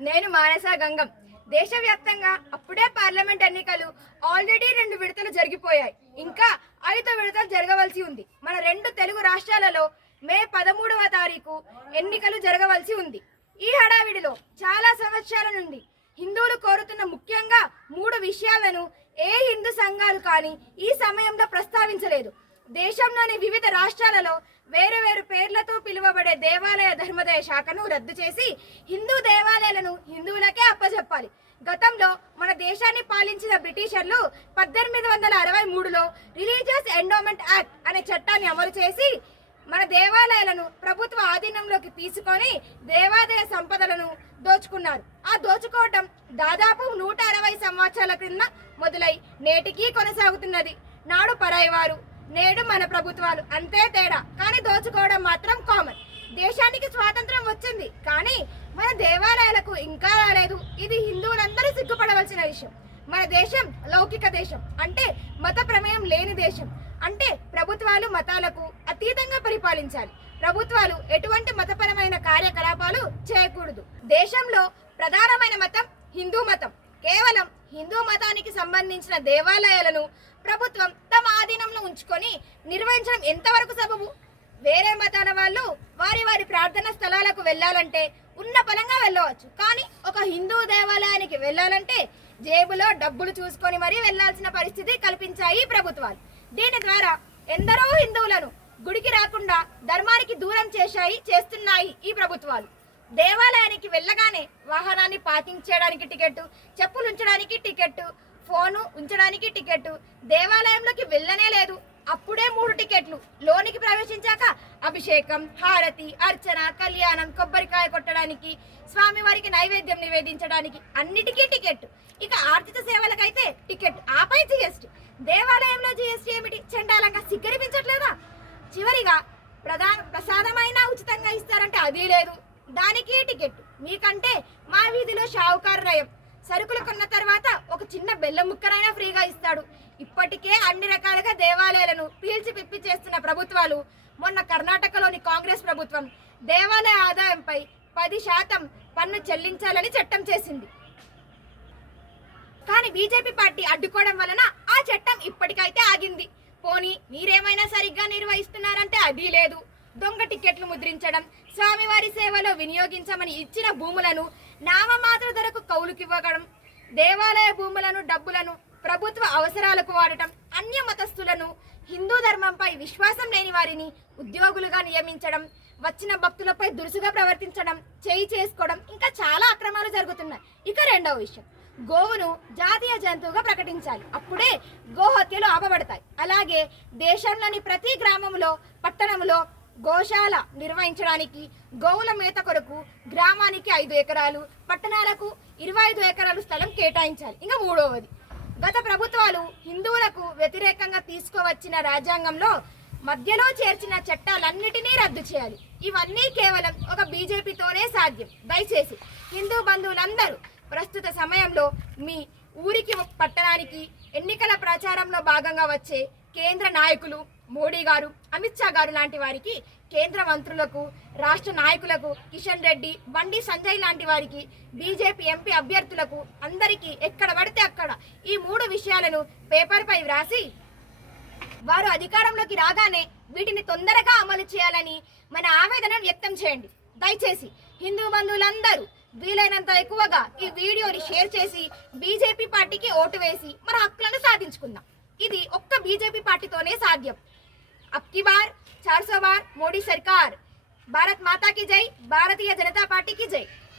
నేను మానస గంగం. దేశవ్యాప్తంగా అప్పుడే పార్లమెంట్ ఎన్నికలు ఆల్రెడీ 2 విడతలు జరిగిపోయాయి. ఇంకా 5 విడతలు జరగవలసి ఉంది. మన 2 తెలుగు రాష్ట్రాలలో మే 13వ తారీఖు ఎన్నికలు జరగవలసి ఉంది. ఈ హడావిడిలో చాలా సంవత్సరాల నుండి హిందువులు కోరుతున్న ముఖ్యంగా 3 విషయాలను ఏ హిందూ సంఘాలు కానీ ఈ సమయంలో ప్రస్తావించలేదు. దేశంలోని వివిధ రాష్ట్రాలలో వేరు వేరు పేర్లతో పిలువబడే దేవాలయ ధర్మదయ శాఖను రద్దు చేసి హిందూ దేవాలయాలను హిందువులకే అప్పచెప్పాలి. గతంలో మన దేశాన్ని పాలించిన బ్రిటిషర్లు 1863లో రిలీజియస్ ఎండోమెంట్ యాక్ట్ అనే చట్టాన్ని అమలు చేసి మన దేవాలయాలను ప్రభుత్వ ఆధీనంలోకి తీసుకొని దేవాదాయ సంపదలను దోచుకున్నారు. ఆ దోచుకోవటం దాదాపు 160 సంవత్సరాల క్రింద మొదలై నేటికీ కొనసాగుతున్నది. నాడు పరాయివారు, నేడు మన ప్రభుత్వాలు, అంతే తేడా. కానీ దోచుకోవడం మాత్రం కామన్. దేశానికి స్వాతంత్రం వచ్చింది, కానీ మన దేవాలయాలకు ఇంకా రాలేదు. ఇది హిందువులందరూ సిగ్గుపడవలసిన విషయం. మన దేశం లౌకిక దేశం, అంటే మత ప్రమేయం లేని దేశం. అంటే ప్రభుత్వాలు మతాలకు అతీతంగా పరిపాలించాలి. ప్రభుత్వాలు ఎటువంటి మతపరమైన కార్యకలాపాలు చేయకూడదు. దేశంలో ప్రధానమైన మతం హిందూ మతం. కేవలం హిందూ మతానికి సంబంధించిన దేవాలయాలను ప్రభుత్వం తమ ఆధీనంలో ఉంచుకొని నిర్వహించడం ఎంతవరకు సబబు? వేరే మతాల వాళ్ళు వారి వారి ప్రార్థన స్థలాలకు వెళ్ళాలంటే ఉన్న పలంగా వెళ్ళవచ్చు. కానీ ఒక హిందూ దేవాలయానికి వెళ్ళాలంటే జేబులో డబ్బులు చూసుకొని మరీ వెళ్లాల్సిన పరిస్థితి కల్పించాయి ప్రభుత్వాలు. దీని ద్వారా ఎందరో హిందువులను గుడికి రాకుండా ధర్మానికి దూరం చేస్తున్నాయి ఈ ప్రభుత్వాలు. దేవాలయానికి వెళ్ళగానే వాహనాన్ని పార్కింగ్ చేయడానికి టికెట్, చెప్పులు ఉంచడానికి టికెట్, ఫోను ఉంచడానికి టికెట్, దేవాలయంలోకి వెళ్ళనే లేదు అప్పుడే 3 టికెట్లు, లోనికి ప్రవేశించాక అభిషేకం, హారతి, అర్చన, కళ్యాణం, కొబ్బరికాయ కొట్టడానికి, స్వామివారికి నైవేద్యం నివేదించడానికి అన్నిటికీ టికెట్. ఇక ఆర్థిక సేవలకైతే టికెట్, ఆపై జిఎస్టీ. దేవాలయంలో జిఎస్టీ ఏమిటి? చండాలంగా సిగ్గరిపించట్లేదా? చివరిగా ప్రసాదమైన ఉచితంగా ఇస్తారంటే అది లేదు, దానికి టికెట్. మీకంటే మా వీధిలో షావుకారు నయం. సరుకులు కొన్న తర్వాత ఒక చిన్న బెల్లం ముక్కనైనా ఫ్రీగా ఇస్తాడు. ఇప్పటికే అన్ని రకాలుగా దేవాలయాలను పీల్చి పిప్పి చేస్తున్న ప్రభుత్వాలు, మొన్న కర్ణాటకలోని కాంగ్రెస్ ప్రభుత్వం దేవాలయ ఆదాయంపై 10% పన్ను చెల్లించాలని చట్టం చేసింది. కానీ బీజేపీ పార్టీ అడ్డుకోవడం వలన ఆ చట్టం ఇప్పటికైతే ఆగింది. పోనీ మీరేమైనా సరిగ్గా నిర్వహిస్తున్నారంటే అది లేదు. దొంగ టికెట్లు ముద్రించడం, స్వామివారి సేవలో వినియోగించమని ఇచ్చిన భూములను నామమాత్ర ధరకు కౌలుకివ్వడం, దేవాలయ భూములను డబ్బులను ప్రభుత్వ అవసరాలకు వాడటం, అన్య మతస్థులను, హిందూ ధర్మంపై విశ్వాసం లేని వారిని ఉద్యోగులుగా నియమించడం, వచ్చిన భక్తులపై దురుసుగా ప్రవర్తించడం, చేయి చేసుకోవడం, ఇంకా చాలా అక్రమాలు జరుగుతున్నాయి. ఇక రెండవ విషయం, గోవును జాతీయ జంతువుగా ప్రకటించాలి. అప్పుడే గోహత్యలు ఆపబడతాయి. అలాగే దేశంలోని ప్రతి గ్రామంలో, పట్టణంలో గోశాల నిర్వహించడానికి గోవుల మేత కొరకు గ్రామానికి 5 ఎకరాలు, పట్టణాలకు 25 ఎకరాలు స్థలం కేటాయించాలి. ఇంకా మూడవది, గత ప్రభుత్వాలు హిందువులకు వ్యతిరేకంగా తీసుకువచ్చిన రాజ్యాంగంలో మధ్యలో చేర్చిన చట్టాలన్నిటినీ రద్దు చేయాలి. ఇవన్నీ కేవలం ఒక బీజేపీతోనే సాధ్యం. దయచేసి హిందూ బంధువులందరూ ప్రస్తుత సమయంలో మీ ఊరికి, పట్టణానికి ఎన్నికల ప్రచారంలో భాగంగా వచ్చే కేంద్ర నాయకులు, మోడీ గారు, అమిత్ షా గారు లాంటి వారికి, కేంద్ర మంత్రులకు, రాష్ట్ర నాయకులకు, కిషన్ రెడ్డి, బండి సంజయ్ లాంటి వారికి, బీజేపీ ఎంపీ అభ్యర్థులకు అందరికీ ఎక్కడ పడితే అక్కడ ఈ 3 విషయాలను పేపర్పై వ్రాసి వారు అధికారంలోకి రాగానే వీటిని తొందరగా అమలు చేయాలని మన ఆవేదనను వ్యక్తం చేయండి. దయచేసి హిందూ బంధువులందరూ వీలైనంత ఎక్కువగా ఈ వీడియోని షేర్ చేసి బీజేపీ పార్టీకి ఓటు వేసి మన హక్కులను సాధించుకుందాం. ఇది ఒక్క బీజేపీ పార్టీతోనే సాధ్యం. అబ్కి బార్ 400 బార్ మోడీ సర్కార్. భారత్ మాతా की जय, భారతీయ జనతా పార్టీ की जय.